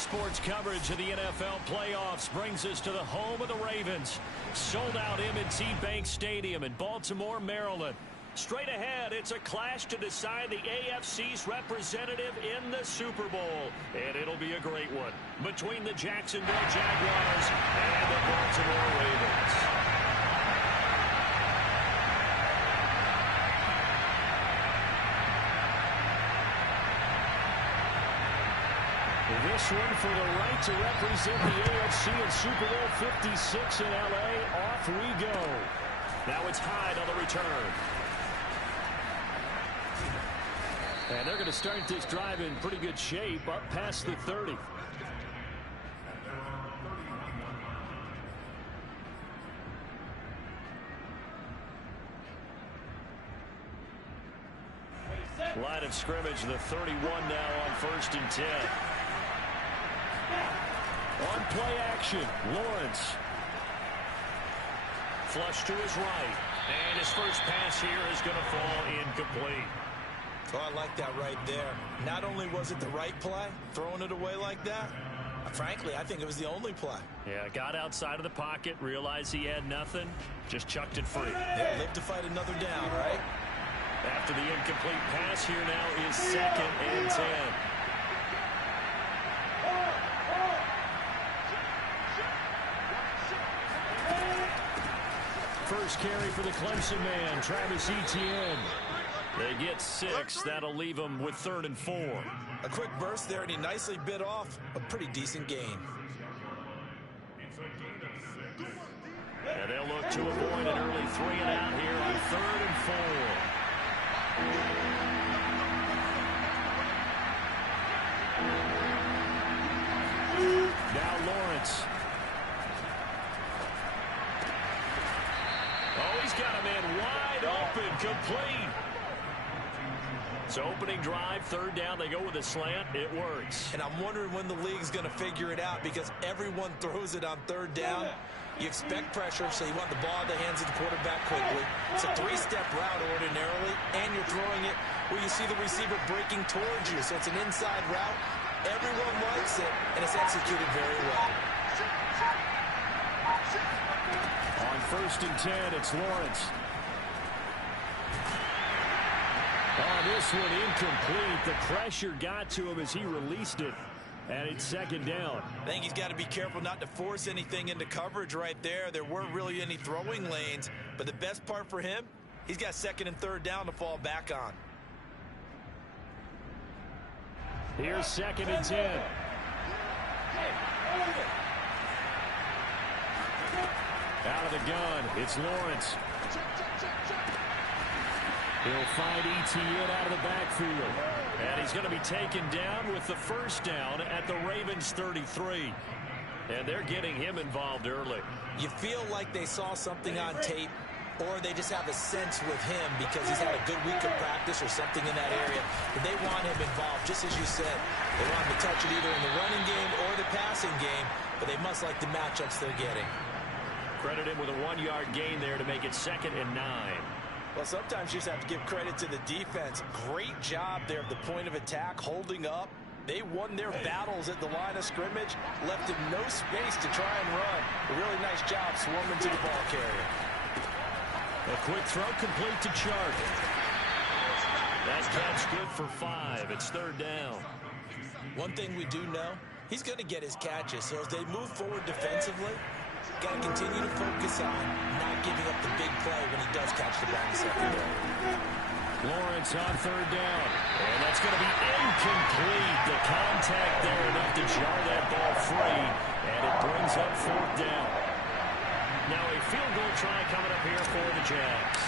sports coverage of the NFL playoffs brings us to the home of the Ravens. Sold out M&T Bank Stadium in Baltimore, Maryland. Straight ahead, it's a clash to decide the AFC's representative in the Super Bowl. And it'll be a great one between the Jacksonville Jaguars and the Baltimore Ravens. This one for the right to represent the AFC in Super Bowl 56 in L.A. Off we go. Now it's Hyde on the return. And they're going to start this drive in pretty good shape up past the 30. Line of scrimmage, the 31 now on 1st and 10. On play action, Lawrence. Flush to his right. And his first pass here is going to fall incomplete. Oh, I like that right there. Not only was it the right play, throwing it away like that, frankly, I think it was the only play. Yeah, got outside of the pocket, realized he had nothing, just chucked it free. Yeah, live to fight another down, right? After the incomplete pass, here now is 2nd and 10. First carry for the Clemson man, Travis Etienne. They get 6. That'll leave them with 3rd and 4. A quick burst there, and he nicely bit off a pretty decent gain. And they'll look to avoid an early 3 and out here on 3rd and 4. Now Lawrence. Oh, he's got a man wide open, complete. So opening drive, 3rd down, they go with a slant. It works. And I'm wondering when the league's going to figure it out, because everyone throws it on 3rd down. You expect pressure, so you want the ball in the hands of the quarterback quickly. It's a 3-step route ordinarily, and you're throwing it where you see the receiver breaking towards you. So it's an inside route. Everyone likes it, and it's executed very well. On 1st and 10, it's Lawrence. Oh, this one incomplete. The pressure got to him as he released it. And it's 2nd down. I think he's got to be careful not to force anything into coverage right there. There weren't really any throwing lanes. But the best part for him, he's got 2nd and 3rd down to fall back on. Here's 2nd and 10. Out of the gun, it's Lawrence. He'll find Etienne out of the backfield. And he's going to be taken down with the 1st down at the Ravens 33. And they're getting him involved early. You feel like they saw something on tape, or they just have a sense with him because he's had a good week of practice or something in that area. But they want him involved, just as you said. They want him to touch it either in the running game or the passing game, but they must like the matchups they're getting. Credit him with a 1-yard gain there to make it 2nd and 9. Well, sometimes you just have to give credit to the defense. Great job there at the point of attack, holding up. They won their battles at the line of scrimmage, left him no space to try and run. A really nice job swarming to the ball carrier. A quick throw complete to Chark. That catch good for 5. It's 3rd down. One thing we do know, he's going to get his catches. So as they move forward defensively, got to continue to focus on not giving up the big play when he does catch the ball in the secondary. Lawrence on 3rd down. And that's going to be incomplete. The contact there enough to jar that ball free. And it brings up 4th down. Now a field goal try coming up here for the Jags.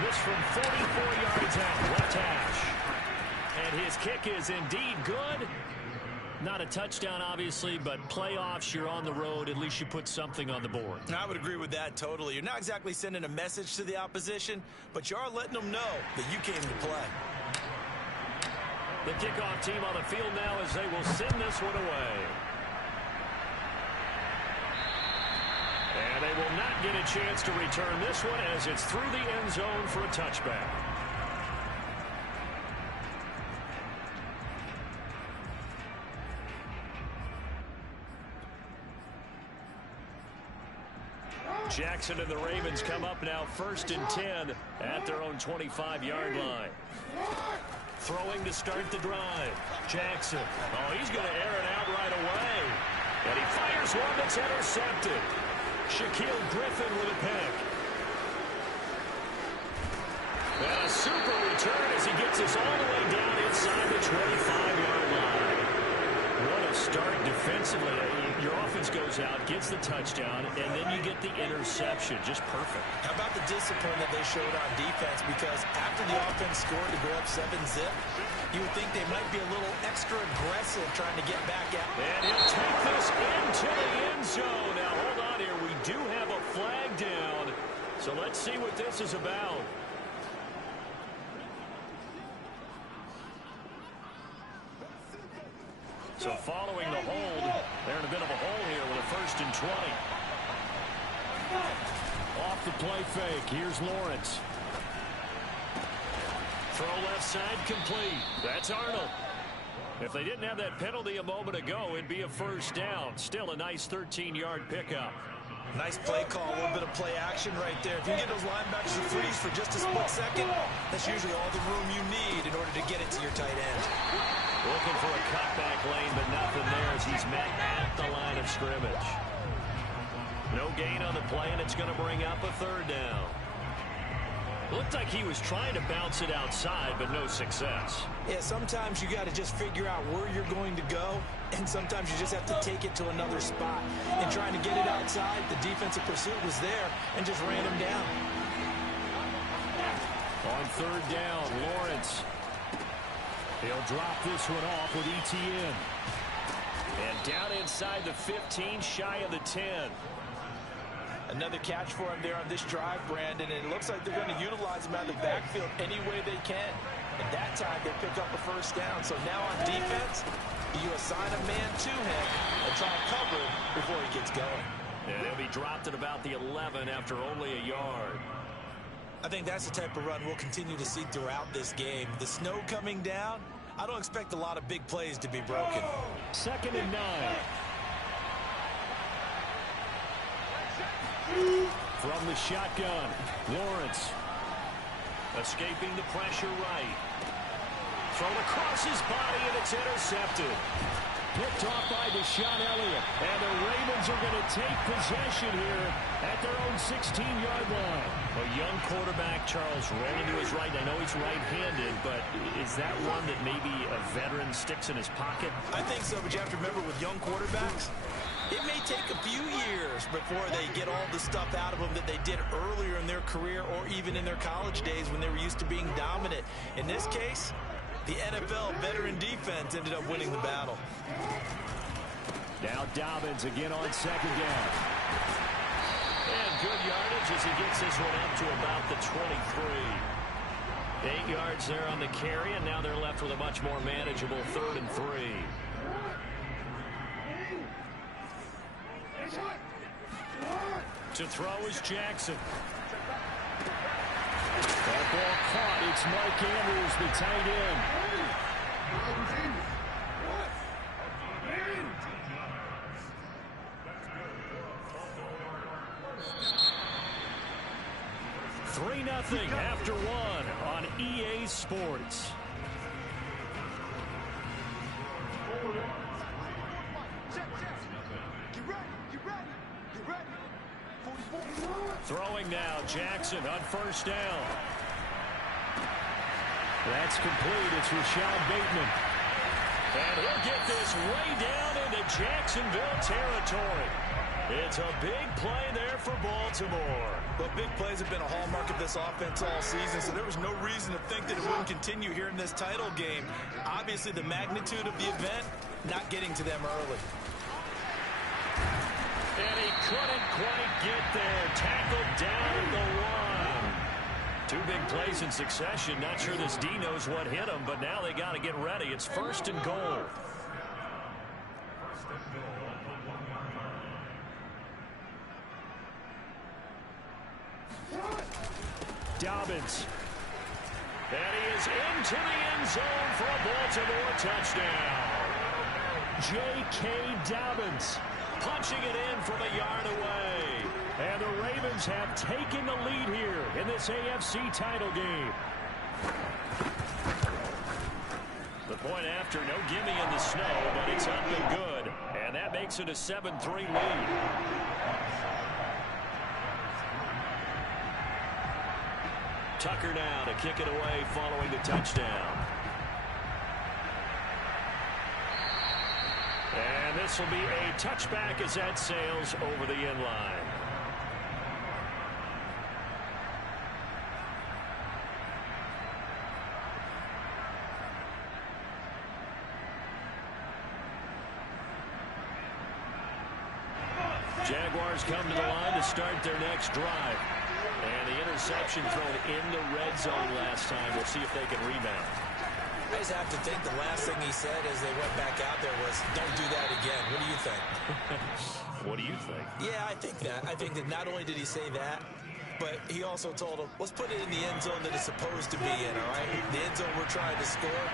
This from 44 yards out, left hash. And his kick is indeed good. Not a touchdown, obviously, but playoffs, you're on the road. At least you put something on the board. I would agree with that totally. You're not exactly sending a message to the opposition, but you are letting them know that you came to play. The kickoff team on the field now as they will send this one away. And they will not get a chance to return this one as it's through the end zone for a touchback. Jackson and the Ravens come up now 1st and 10 at their own 25-yard line. Throwing to start the drive. Jackson. Oh, he's going to air it out right away. And he fires one that's intercepted. Shaquille Griffin with a pick. And a super return as he gets us all the way down inside the 25-yard line. What a start defensively. Your offense goes out, gets the touchdown, and then you get the interception. Just perfect. How about the discipline that they showed on defense? Because after the offense scored to go up 7-zip, you would think they might be a little extra aggressive trying to get back out. And he'll take this into the end zone. Now, hold on here. We do have a flag down. So let's see what this is about. So following the hold, they're in a bit of a hole here with a 1st and 20. Off the play fake. Here's Lawrence. Throw left side complete. That's Arnold. If they didn't have that penalty a moment ago, it'd be a 1st down. Still a nice 13-yard pickup. Nice play call, a little bit of play action right there. If you can get those linebackers to freeze for just a split second, that's usually all the room you need in order to get it to your tight end. Looking for a cutback lane, but nothing there as he's met at the line of scrimmage. No gain on the play, and it's going to bring up a 3rd down. Looked like he was trying to bounce it outside, but no success. Yeah, sometimes you got to just figure out where you're going to go, and sometimes you just have to take it to another spot. And trying to get it outside, the defensive pursuit was there and just ran him down. On 3rd down, Lawrence. He'll drop this one off with ETN. And down inside the 15, shy of the 10. Another catch for him there on this drive, Brandon, and it looks like they're going to utilize him out of the backfield any way they can. And that time they pick up a 1st down. So now on defense, you assign a man to him and try to cover him before he gets going. And he'll be dropped at about the 11 after only a yard. I think that's the type of run we'll continue to see throughout this game. The snow coming down, I don't expect a lot of big plays to be broken. 2nd and 9. From the shotgun, Lawrence. Escaping the pressure right. Thrown across his body, and it's intercepted. Picked off by Deshaun Elliott. And the Ravens are going to take possession here at their own 16-yard line. A young quarterback, Charles, rolling to his right. I know he's right-handed, but is that one that maybe a veteran sticks in his pocket? I think so, but you have to remember with young quarterbacks, it may take a few years before they get all the stuff out of them that they did earlier in their career or even in their college days when they were used to being dominant. In this case, the NFL veteran defense ended up winning the battle. Now Dobbins again on 2nd down. And good yardage as he gets this one up to about the 23. 8 yards there on the carry, and now they're left with a much more manageable 3rd and 3. To throw is Jackson. That ball caught. It's Mike Andrews, the tight end. Nothing after 1 on EA Sports. Throwing now, Jackson on 1st down. That's complete. It's Rashad Bateman. And he'll get this way down into Jacksonville territory. It's a big play there for Baltimore. Well, big plays have been a hallmark of this offense all season, so there was no reason to think that it wouldn't continue here in this title game. Obviously, the magnitude of the event, not getting to them early. And he couldn't quite get there. Tackled down at the 1. 2 big plays in succession. Not sure this D knows what hit him, but now they got to get ready. It's 1st and goal. Dobbins. And he is into the end zone for a Baltimore touchdown. J.K. Dobbins punching it in from a yard away. And the Ravens Rams have taken the lead here in this AFC title game. The point after, no gimme in the snow, but it's up and good. And that makes it a 7-3 lead. Tucker now to kick it away following the touchdown. And this will be a touchback as that sails over the end line. Jaguars come to the line to start their next drive. And the interception thrown in the red zone last time. We'll see if they can rebound. I just have to think the last thing he said as they went back out there was, don't do that again. What do you think? What do you think? Yeah, I think that. I think that not only did he say that, but he also told him, let's put it in the end zone that it's supposed to be in, all right? The end zone we're trying to score.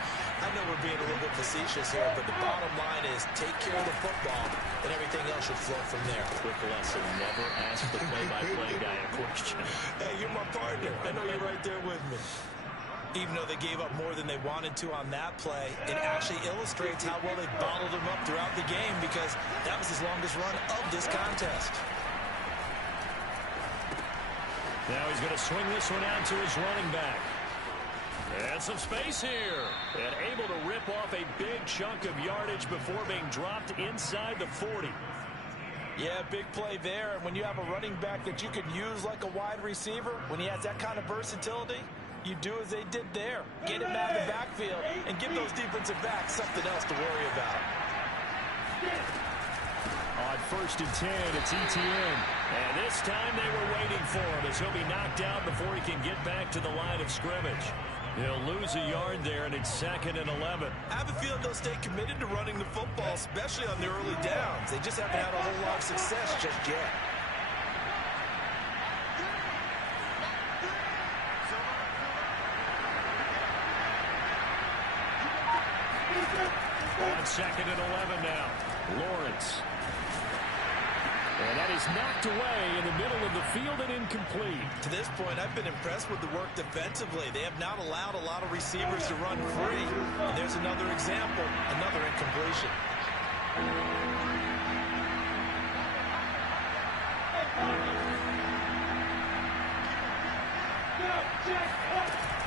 I know we're being a little bit facetious here, but the bottom line is take care of the football, and everything else should flow from there. Quick lesson, never ask the play-by-play guy a question. Hey, you're my partner. I know you're right there with me. Even though they gave up more than they wanted to on that play, it actually illustrates how well they bottled him up throughout the game because that was his longest run of this contest. Now he's going to swing this one out to his running back. And some space here. And able to rip off a big chunk of yardage before being dropped inside the 40. Yeah, big play there. And when you have a running back that you can use like a wide receiver, when he has that kind of versatility, you do as they did there. Get him out of the backfield and give those defensive backs something else to worry about. On 1st and 10, it's Etienne. And this time they were waiting for him as he'll be knocked out before he can get back to the line of scrimmage. He'll lose a yard there, and it's 2nd and 11. I have a feeling they'll stay committed to running the football, especially on the early downs. They just haven't had a whole lot of success just yet. On 2nd and 11 now, Lawrence. And that is knocked away in the middle of the field and incomplete. To this point, I've been impressed with the work defensively. They have not allowed a lot of receivers to run free. And there's another example, another incompletion.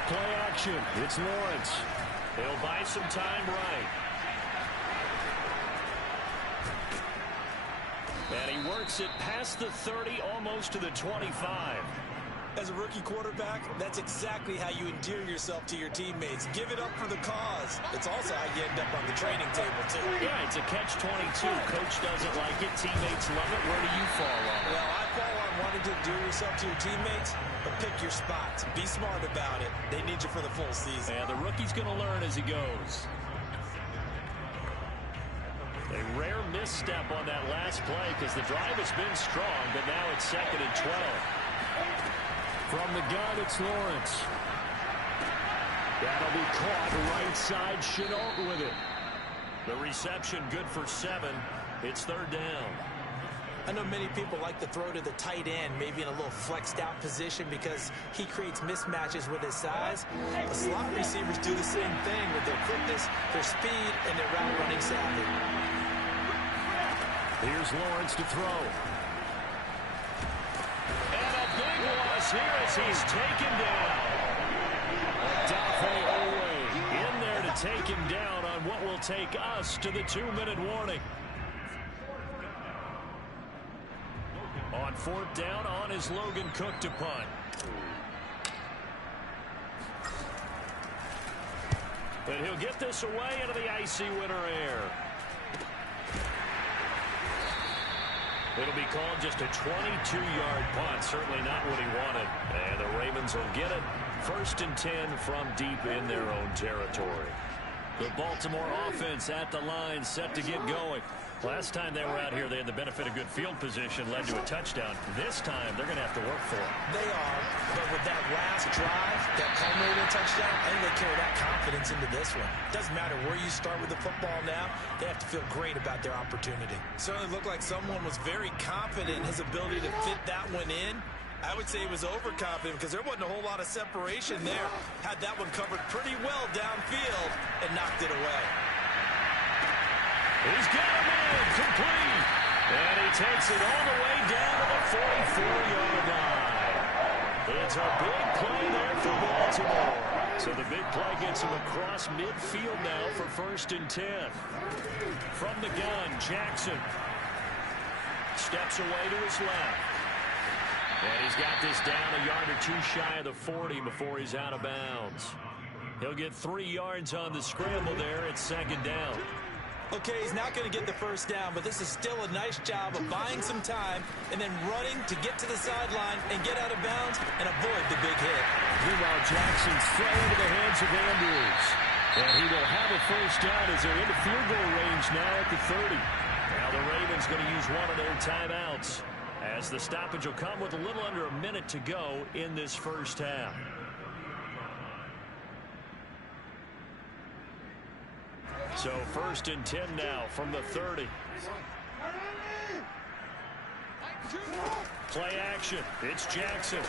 Play action. It's Lawrence. They'll buy some time right. And he works it past the 30, almost to the 25. As a rookie quarterback, that's exactly how you endear yourself to your teammates. Give it up for the cause. It's also how you end up on the training table, too. Yeah, it's a catch-22. Coach doesn't like it. Teammates love it. Where do you fall on it? Well, I fall on wanting to endear yourself to your teammates, but pick your spots. Be smart about it. They need you for the full season. Yeah, the rookie's going to learn as he goes. A rare misstep on that last play because the drive has been strong, but now it's 2nd and 12. From the gun, it's Lawrence. That'll be caught right side. Chenault with it. The reception good for 7. It's 3rd down. I know many people like to throw to the tight end, maybe in a little flexed out position because he creates mismatches with his size. But slot receivers do the same thing with their quickness, their speed, and their route running savvy. Here's Lawrence to throw. And a big loss here as he's taken down. Dafe Owe in there to take him down on what will take us to the 2-minute warning. On 4th down, on is Logan Cook to punt. And he'll get this away into the icy winter air. It'll be called just a 22-yard punt. Certainly not what he wanted. And the Ravens will get it. 1st and 10 from deep in their own territory. The Baltimore offense at the line, set to get going. Last time they were out here, they had the benefit of good field position, led to a touchdown. This time, they're going to have to work for it. They are, but with that last drive, that culminating touchdown, I think they carry that confidence into this one. Doesn't matter where you start with the football now, they have to feel great about their opportunity. Certainly looked like someone was very confident in his ability to fit that one in. I would say he was overconfident because there wasn't a whole lot of separation there. Had that one covered pretty well downfield and knocked it away. He's got him in, complete. And he takes it all the way down to the 44-yard line. It's a big play there for Baltimore. So the big play gets him across midfield now for 1st and 10. From the gun, Jackson steps away to his left. And he's got this down a yard or two shy of the 40 before he's out of bounds. He'll get 3 yards on the scramble there at 2nd down. Okay, he's not going to get the 1st down, but this is still a nice job of buying some time and then running to get to the sideline and get out of bounds and avoid the big hit. Meanwhile, Jackson's throw into the hands of Andrews. And he will have a 1st down as they're into field goal range now at the 30. Now the Ravens going to use one of their timeouts as the stoppage will come with a little under a minute to go in this 1st half. So 1st and 10 now from the 30. Play action. It's Jackson.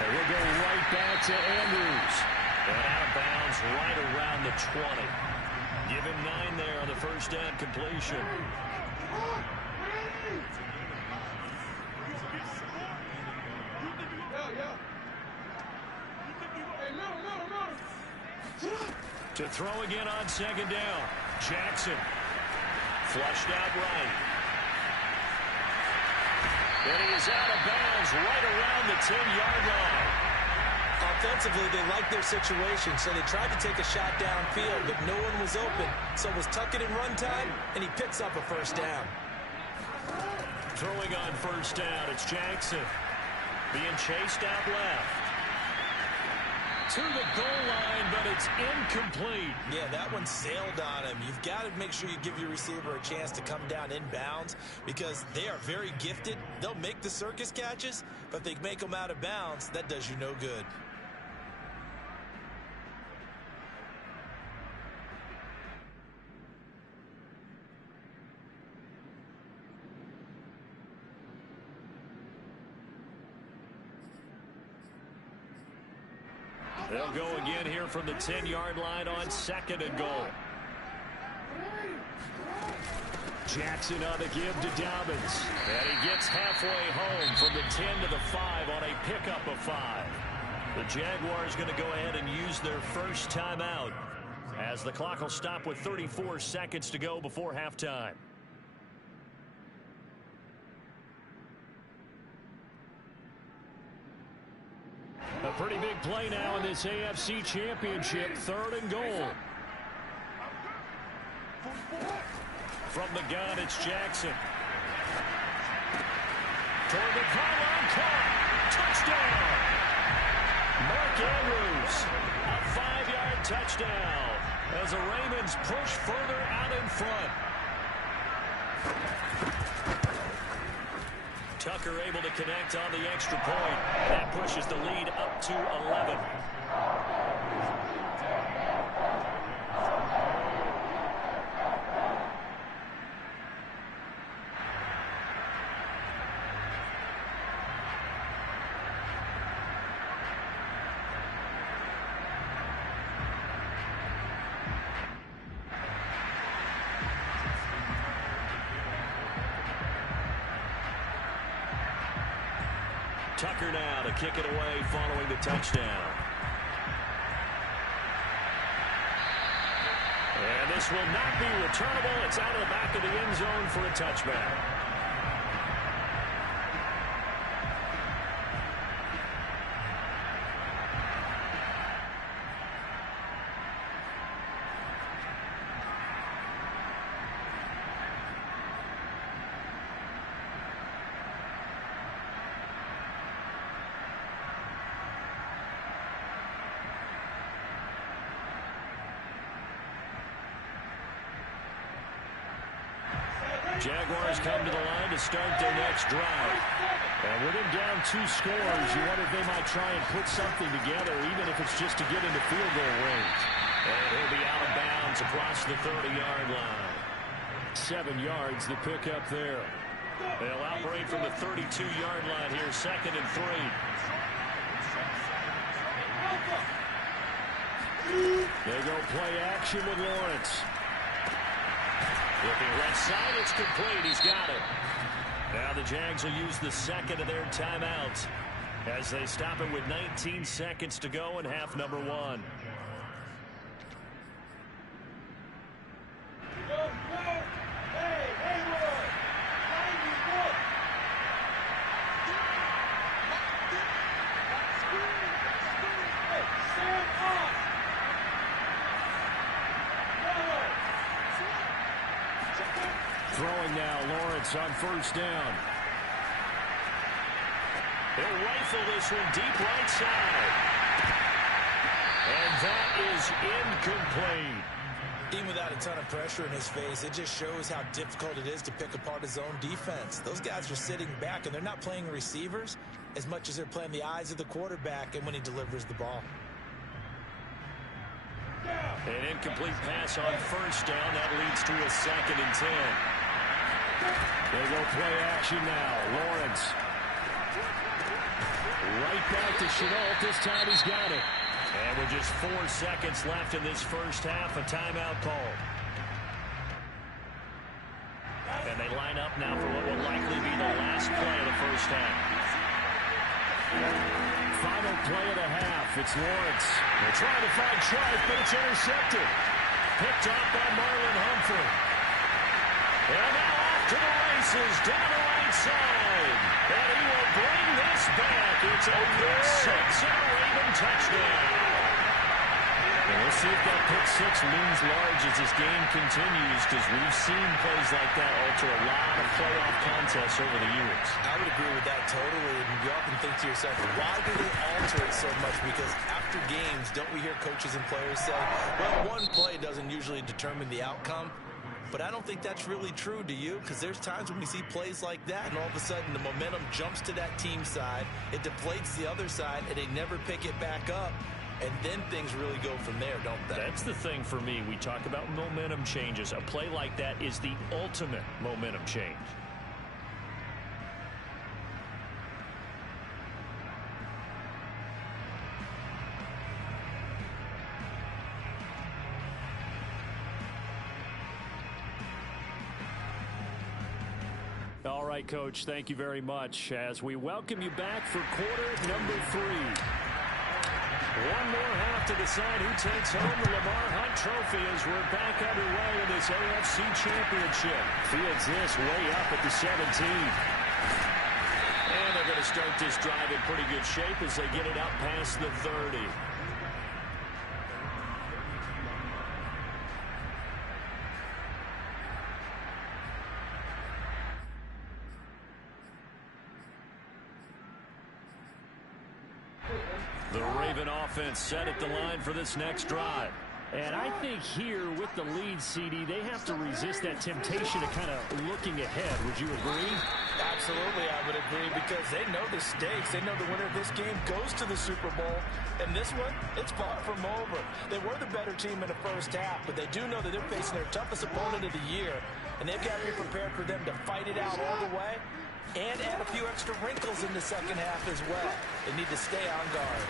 And we'll go right back to Andrews. And out of bounds right around the 20. Give him 9 there on the 1st down completion. To throw again on 2nd down. Jackson. Flushed out right. And he is out of bounds right around the 10-yard line. Offensively, they liked their situation, so they tried to take a shot downfield, but no one was open. So it was tuck it in run time, and he picks up a 1st down. Throwing on 1st down, it's Jackson. Being chased out left. To the goal line, but it's incomplete. Yeah, that one sailed on him. You've got to make sure you give your receiver a chance to come down inbounds because they are very gifted. They'll make the circus catches, but if they make them out of bounds, that does you no good. They'll go again here from the 10-yard line on 2nd and goal. Jackson on the give to Dobbins. And he gets halfway home from the 10 to the 5 on a pickup of 5. The Jaguars going to go ahead and use their 1st timeout as the clock will stop with 34 seconds to go before halftime. A pretty big play now in this AFC Championship, 3rd and goal. From the gun, it's Jackson. Toward the pylon, caught. Touchdown. Mark Andrews, a 5-yard touchdown as the Ravens push further out in front. Tucker able to connect on the extra point. That pushes the lead up to 11. Tucker now to kick it away following the touchdown. And this will not be returnable. It's out of the back of the end zone for a touchback. Jaguars come to the line to start their next drive. And with him down 2 scores, you wonder if they might try and put something together, even if it's just to get into field goal range. And he'll be out of bounds across the 30-yard line. 7 yards the pickup there. They'll operate from the 32-yard line here, 2nd and 3. They go play action with Lawrence. Looking left side, it's complete. He's got it. Now the Jags will use the 2nd of their timeouts as they stop it with 19 seconds to go in half number 1. Throwing now, Lawrence on 1st down. He'll rifle this one deep right side. And that is incomplete. Even without a ton of pressure in his face, it just shows how difficult it is to pick apart his own defense. Those guys are sitting back, and they're not playing receivers as much as they're playing the eyes of the quarterback and when he delivers the ball. An incomplete pass on 1st down. That leads to a 2nd and 10. They go play action now. Lawrence. Right back to Chenault. This time he's got it. And with just 4 seconds left in this first half, a timeout called. And they line up now for what will likely be the last play of the first half. Final play of the half. It's Lawrence. They're trying to find Tripe, but it's intercepted. Picked off by Marlon Humphrey. And now off to the races, down the right side. And he will bring this back. It's a pick 6 and a Raven touchdown. And we'll see if that pick 6 looms large as this game continues, because we've seen plays like that alter a lot of playoff contests over the years. I would agree with that totally. And you often think to yourself, why do they alter it so much? Because after games, don't we hear coaches and players say, well, one play doesn't usually determine the outcome. But I don't think that's really true, do you? Because there's times when we see plays like that, and all of a sudden the momentum jumps to that team side, it deflates the other side, and they never pick it back up. And then things really go from there, don't they? That's the thing for me. We talk about momentum changes. A play like that is the ultimate momentum change. All right, Coach, thank you very much as we welcome you back for quarter number 3. One more half to decide who takes home the Lamar Hunt Trophy as we're back underway in this AFC Championship. Fields this way up at the 17. And they're going to start this drive in pretty good shape as they get it out past the 30. The Raven offense set at the line for this next drive. And I think here with the lead, CD, they have to resist that temptation of kind of looking ahead. Would you agree? Absolutely, I would agree, because they know the stakes. They know the winner of this game goes to the Super Bowl. And this one, it's far from over. They were the better team in the first half, but they do know that they're facing their toughest opponent of the year. And they've got to be prepared for them to fight it out all the way and add a few extra wrinkles in the second half as well. They need to stay on guard.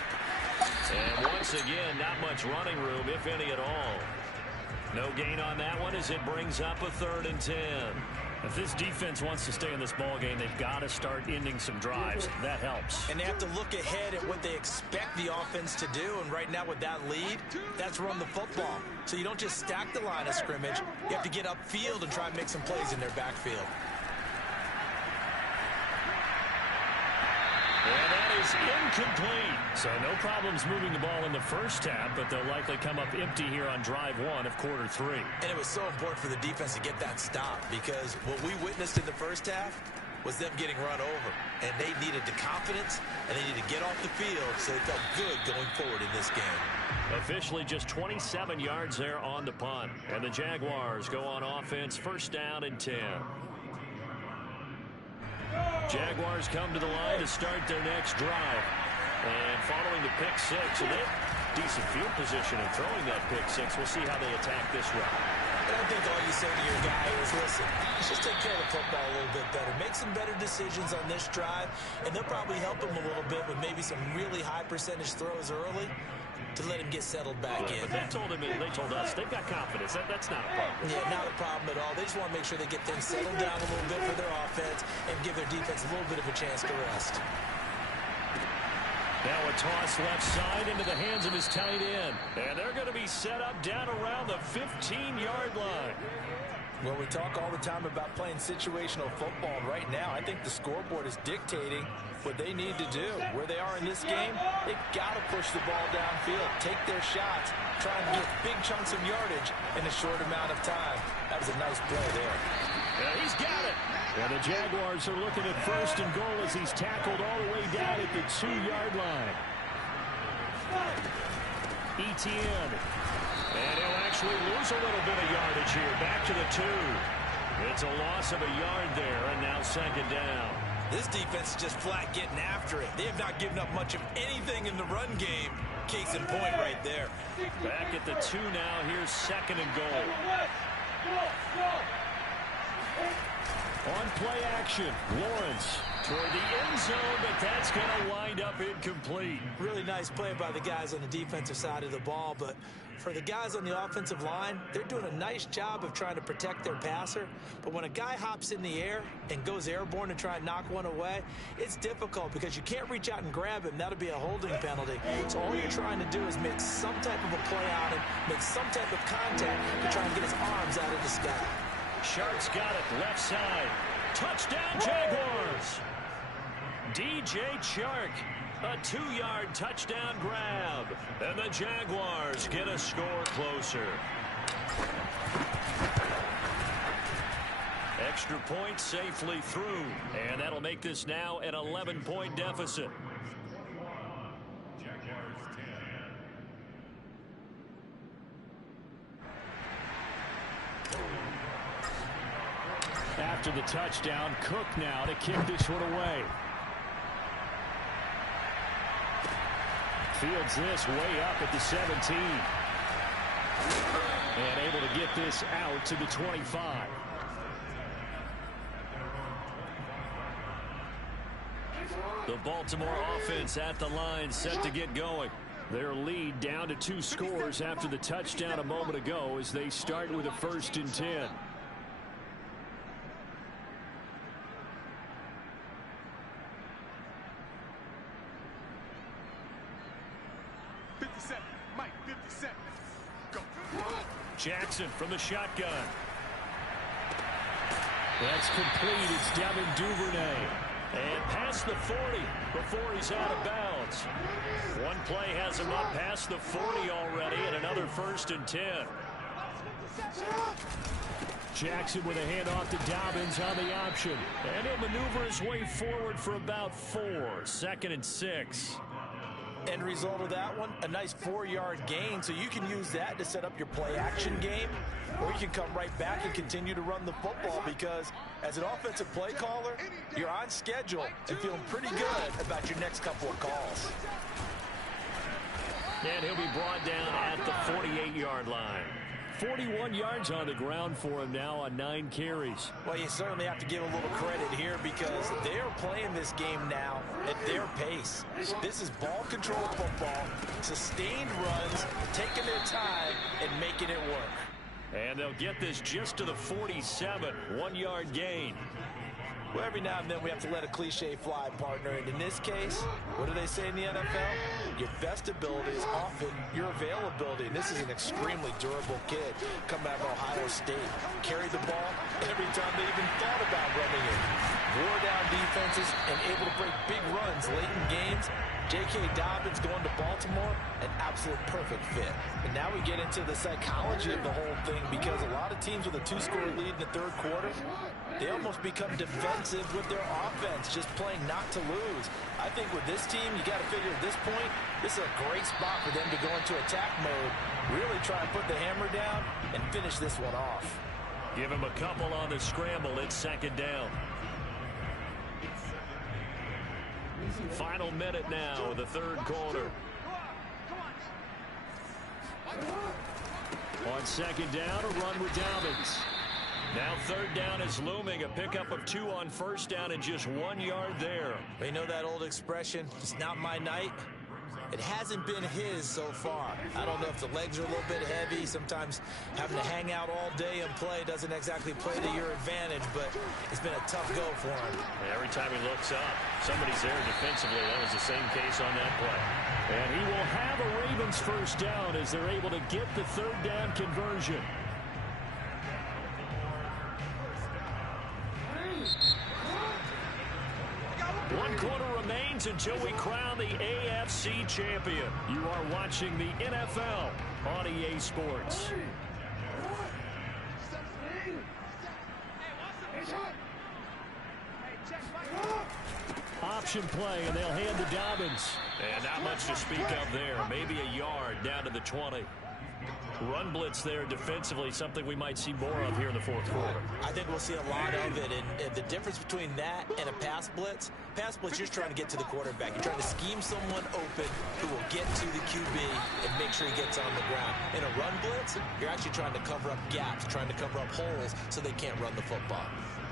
And once again, not much running room, if any at all. No gain on that one as it brings up a 3rd and 10. If this defense wants to stay in this ball game, they've got to start ending some drives. That helps. And they have to look ahead at what they expect the offense to do. And right now with that lead, that's run the football. So you don't just stack the line of scrimmage. You have to get upfield and try and make some plays in their backfield. And that is incomplete. So no problems moving the ball in the first half, but they'll likely come up empty here on drive 1 of quarter 3. And it was so important for the defense to get that stop, because what we witnessed in the first half was them getting run over. And they needed the confidence, and they needed to get off the field so they felt good going forward in this game. Officially just 27 yards there on the punt. And the Jaguars go on offense, 1st down and 10. Jaguars come to the line to start their next drive. And following the pick 6, so they have decent field position in throwing that pick 6. We'll see how they attack this route. And I think all you say to your guy is, listen, let's just take care of the football a little bit better. Make some better decisions on this drive, and they'll probably help him a little bit with maybe some really high percentage throws early to let him get settled back in. But they told us they've got confidence. That's not a problem. Yeah, not a problem at all. They just want to make sure they get things settled down a little bit for their offense and give their defense a little bit of a chance to rest. Now a toss left side into the hands of his tight end. And they're going to be set up down around the 15-yard line. Well, we talk all the time about playing situational football. And right now, I think the scoreboard is dictating what they need to do. Where they are in this game, they've got to push the ball downfield, take their shots, try and get big chunks of yardage in a short amount of time. That was a nice play there. Yeah, he's got it. And the Jaguars are looking at 1st and goal as he's tackled all the way down at the 2-yard line. Etienne. And he'll actually lose a little bit of yardage here. Back to the 2. It's a loss of a yard there, and now 2nd down. This defense is just flat getting after it. They have not given up much of anything in the run game. Case in point right there. Back at the 2 now. Here's 2nd and goal. On play action, Lawrence toward the end zone, but that's going to wind up incomplete. Really nice play by the guys on the defensive side of the ball, but for the guys on the offensive line, they're doing a nice job of trying to protect their passer. But when a guy hops in the air and goes airborne to try and knock one away, it's difficult because you can't reach out and grab him. That'll be a holding penalty. So all you're trying to do is make some type of a play on him, make some type of contact to try and get his arms out of the sky. Shark's got it left side. Touchdown, Jaguars. DJ Chark, a 2-yard touchdown grab. And the Jaguars get a score closer. Extra point safely through. And that'll make this now an 11-point deficit. After the touchdown, Cook now to kick this one away. Fields this way up at the 17. And able to get this out to the 25. The Baltimore offense at the line set to get going. Their lead down to 2 scores after the touchdown a moment ago as they start with a 1st and 10. Jackson from the shotgun. That's complete. It's Devin Duvernay. And past the 40 before he's out of bounds. One play has him up past the 40 already, and another 1st and 10. Jackson with a handoff to Dobbins on the option. And he'll maneuver his way forward for about 4. 2nd and 6. End result of that one, a nice 4-yard gain, so you can use that to set up your play action game, or you can come right back and continue to run the football, because as an offensive play caller, you're on schedule and feeling pretty good about your next couple of calls. And he'll be brought down at the 48-yard line. 41 yards on the ground for him now on 9 carries. Well, you certainly have to give a little credit here because they are playing this game now at their pace. This is ball control football, sustained runs, taking their time and making it work. And they'll get this just to the 47, 1-yard gain. Well, every now and then we have to let a cliche fly, partner. And in this case, what do they say in the NFL? Your best ability is often your availability. And this is an extremely durable kid coming out of Ohio State. Carried the ball every time they even thought about running it. Wore down defenses and able to break big runs late in games. J.K. Dobbins going to Baltimore, an absolute perfect fit. And now we get into the psychology of the whole thing, because a lot of teams with a 2-score lead in the 3rd quarter, they almost become defensive with their offense, just playing not to lose. I think with this team, you got to figure at this point, this is a great spot for them to go into attack mode, really try and put the hammer down and finish this one off. Give him a couple on the scramble. It's 2nd down. Final minute now of the 3rd quarter. On second down, a run with Dobbins. Now third down is looming. A pickup of 2 on first down and just 1 yard there. We know that old expression, it's not my night. It hasn't been his so far. I don't know if the legs are a little bit heavy. Sometimes having to hang out all day and play doesn't exactly play to your advantage, but it's been a tough go for him. Every time he looks up, somebody's there defensively. That was the same case on that play. And he will have a Ravens first down as they're able to get the third down conversion. One quarter remains until we crown the AFC champion. You are watching the NFL on EA Sports. Option play, and they'll hand to Dobbins. And not much to speak of there. Maybe a yard down to the 20. Run blitz there defensively, something we might see more of here in the fourth quarter. I think we'll see a lot of it, and the difference between that and a pass blitz, you're trying to get to the quarterback. You're trying to scheme someone open who will get to the QB and make sure he gets on the ground. In a run blitz, you're actually trying to cover up gaps, trying to cover up holes so they can't run the football.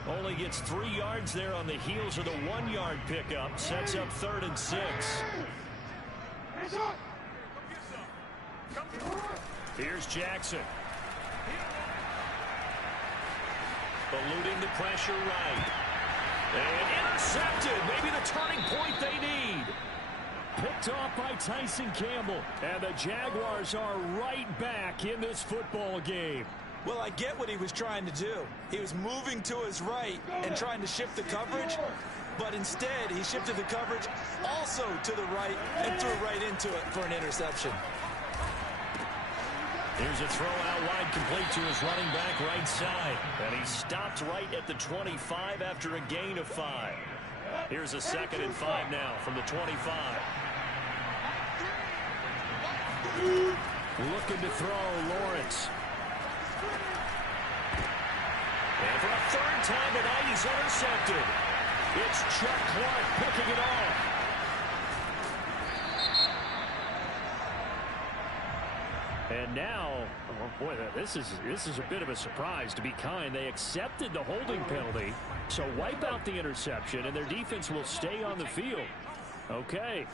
Only gets 3 yards there on the heels of the 1 yard pickup. Sets up 3rd and 6. Here's Jackson. Eluding the pressure right. And intercepted. Maybe the turning point they need. Picked off by Tyson Campbell. And the Jaguars are right back in this football game. Well, I get what he was trying to do. He was moving to his right and trying to shift the coverage. But instead, he shifted the coverage also to the right and threw right into it for an interception. Here's a throw out wide, complete to his running back right side. And he stopped right at the 25 after a gain of 5. Here's a 2nd and 5 now from the 25. Looking to throw, Lawrence. And for a 3rd time tonight, he's intercepted. It's Chuck Clark picking it off. And now, oh boy, this is a bit of a surprise, to be kind. They accepted the holding penalty, so wipe out the interception, and their defense will stay on the field. Okay.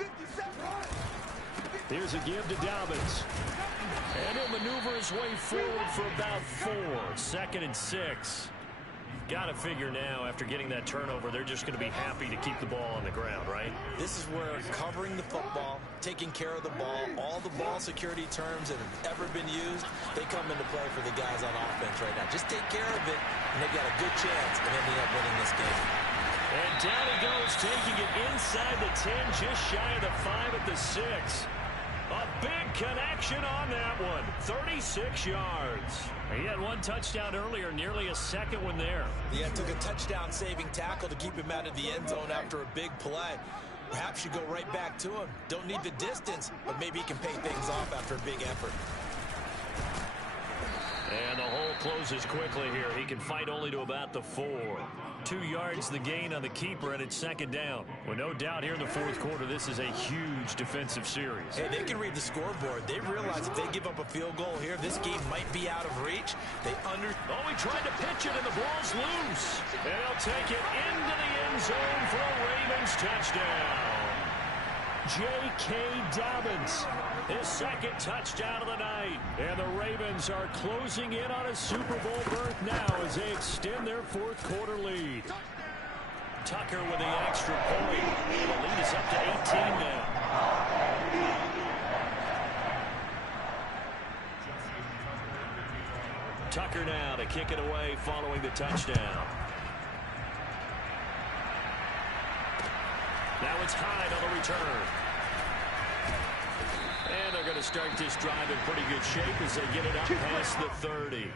Here's a give to Dobbins. And he'll maneuver his way forward for about 4. 2nd and 6. Got to figure now, after getting that turnover, they're just going to be happy to keep the ball on the ground, right? This is where covering the football, taking care of the ball, all the ball security terms that have ever been used, they come into play for the guys on offense right now. Just take care of it, and they've got a good chance of ending up winning this game. And down he goes, taking it inside the 10, just shy of the 5 at the 6. A big connection on that one. 36 yards. He had 1 touchdown earlier, nearly a 2nd one there. Yeah, it took a touchdown-saving tackle to keep him out of the end zone after a big play. Perhaps you go right back to him. Don't need the distance, but maybe he can pay things off after a big effort. And the hole closes quickly here. He can fight only to about the 4. 2 yards the gain on the keeper, and it's 2nd down. Well, no doubt here in the fourth quarter, this is a huge defensive series. Hey, they can read the scoreboard. They realize if they give up a field goal here, this game might be out of reach. Oh, he tried to pitch it, and the ball's loose. And they'll take it into the end zone for a Ravens touchdown. J.K. Dobbins, his 2nd touchdown of the night. And the Ravens are closing in on a Super Bowl berth now as they extend their fourth quarter lead. Tucker with the extra point. The lead is up to 18 now. Tucker now to kick it away following the touchdown. Now it's Hyde on the return. And they're going to start this drive in pretty good shape as they get it up past the 30.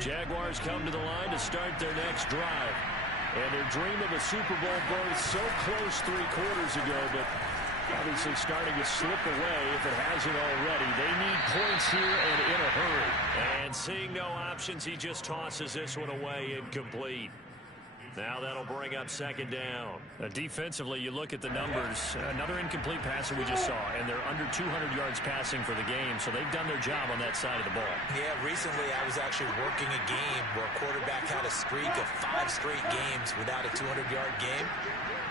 Jaguars come to the line to start their next drive. And their dream of a Super Bowl berth so close 3 quarters ago, but Obviously starting to slip away if it hasn't already. They need points here and in a hurry. And seeing no options, he just tosses this one away incomplete. Now that'll bring up second down. Defensively, you look at the numbers. Another incomplete passer we just saw, and they're under 200 yards passing for the game, so they've done their job on that side of the ball. Yeah, recently I was actually working a game where a quarterback had a streak of 5 straight games without a 200-yard game,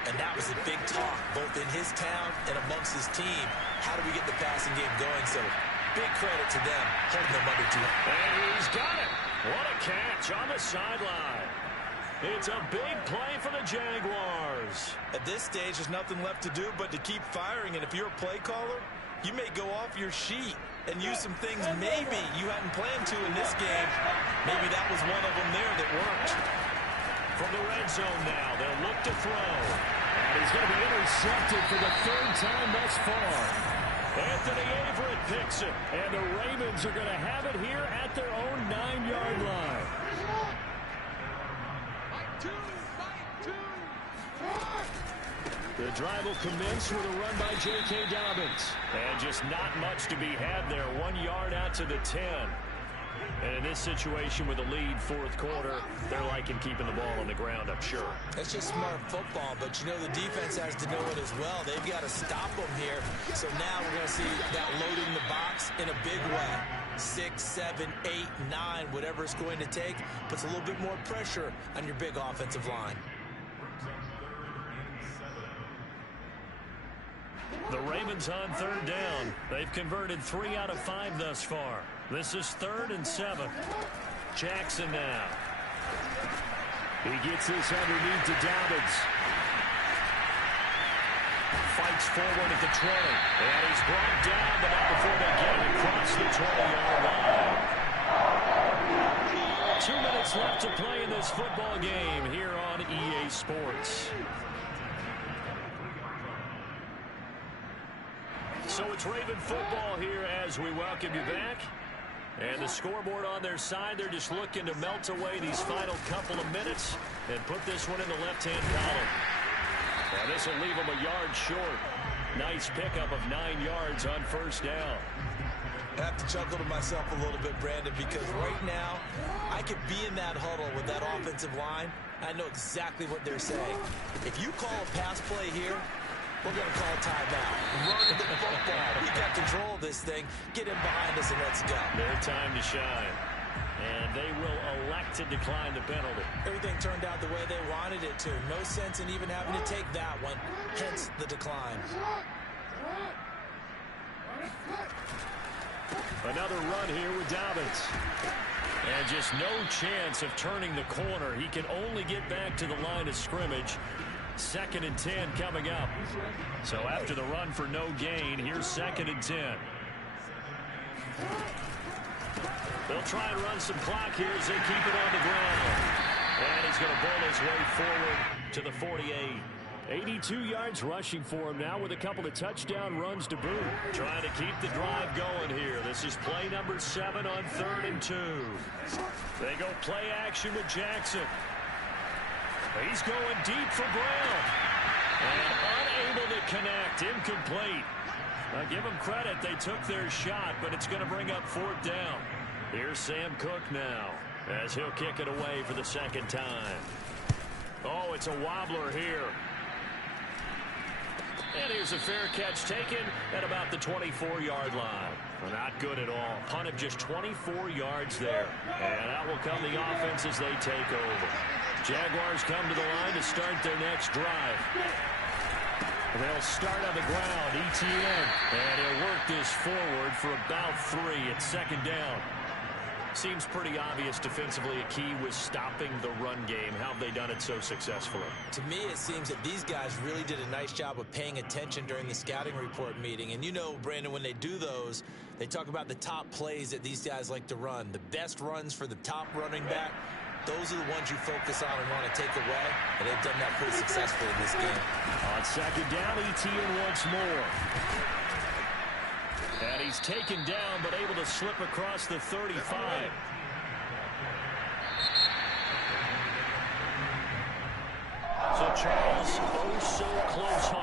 and that was a big talk, both in his town and amongst his team. How do we get the passing game going? So big credit to them, holding them under 200. And he's got it. What a catch on the sideline. It's a big play for the Jaguars. At this stage, there's nothing left to do but to keep firing. And if you're a play caller, you may go off your sheet and use some things maybe you hadn't planned to in this game. Maybe that was one of them there that worked. From the red zone now, they'll look to throw. And he's going to be intercepted for the 3rd time thus far. Anthony Averett picks it. And the Ravens are going to have it here at their own 9-yard line. The drive will commence with a run by J.K. Dobbins. And just not much to be had there. 1 yard out to the 10. And in this situation with a lead 4th quarter, they're liking keeping the ball on the ground, I'm sure. It's just smart football, but you know the defense has to know it as well. They've got to stop them here. So now we're going to see that loading the box in a big way. 6, 7, 8, 9, whatever it's going to take, puts a little bit more pressure on your big offensive line. The Ravens on 3rd down. They've converted 3 out of 5 thus far. This is 3rd and 7. Jackson now. He gets this underneath to Dobbins. Fights forward at the 20. And he's brought down, but not before they get it across the 20-yard line. 2 minutes left to play in this football game here on EA Sports. So it's Raven football here as we welcome you back. And the scoreboard on their side, they're just looking to melt away these final couple of minutes and put this one in the left-hand column. And this will leave them a yard short. Nice pickup of 9 yards on 1st down. I have to chuckle to myself a little bit, Brandon, because right now I could be in that huddle with that offensive line. I know exactly what they're saying. If you call a pass play here, we're going to call a timeout. Run the football. We got control of this thing. Get him behind us and let's go. Their time to shine. And they will elect to decline the penalty. Everything turned out the way they wanted it to. No sense in even having to take that one. Hence the decline. Another run here with Dobbins. And just no chance of turning the corner. He can only get back to the line of scrimmage. 2nd and 10 coming up. So after the run for no gain, here's 2nd and 10. They'll try and run some clock here as they keep it on the ground. And he's going to bowl his way forward to the 48. 82 yards rushing for him now with a couple of touchdown runs to boot. Trying to keep the drive going here. This is play number 7 on 3rd and 2. They go play action with Jackson. He's going deep for Brown. And unable to connect. Incomplete. Now give them credit. They took their shot, but it's going to bring up 4th down. Here's Sam Cook now as he'll kick it away for the 2nd time. Oh, it's a wobbler here. And here's a fair catch taken at about the 24-yard line. Well, not good at all. Punt of just 24 yards there. And out will come the offense as they take over. Jaguars come to the line to start their next drive. They'll start on the ground. ETN. And he'll work this forward for about 3 at 2nd down. Seems pretty obvious defensively a key was stopping the run game. How have they done it so successfully? To me, it seems that these guys really did a nice job of paying attention during the scouting report meeting. And you know, Brandon, when they do those, they talk about the top plays that these guys like to run. The best runs for the top running back, those are the ones you focus on and want to take away. And they've done that pretty successfully in this game. On 2nd down, ETN once more. And he's taken down, but able to slip across the 35. So Charles, oh so close.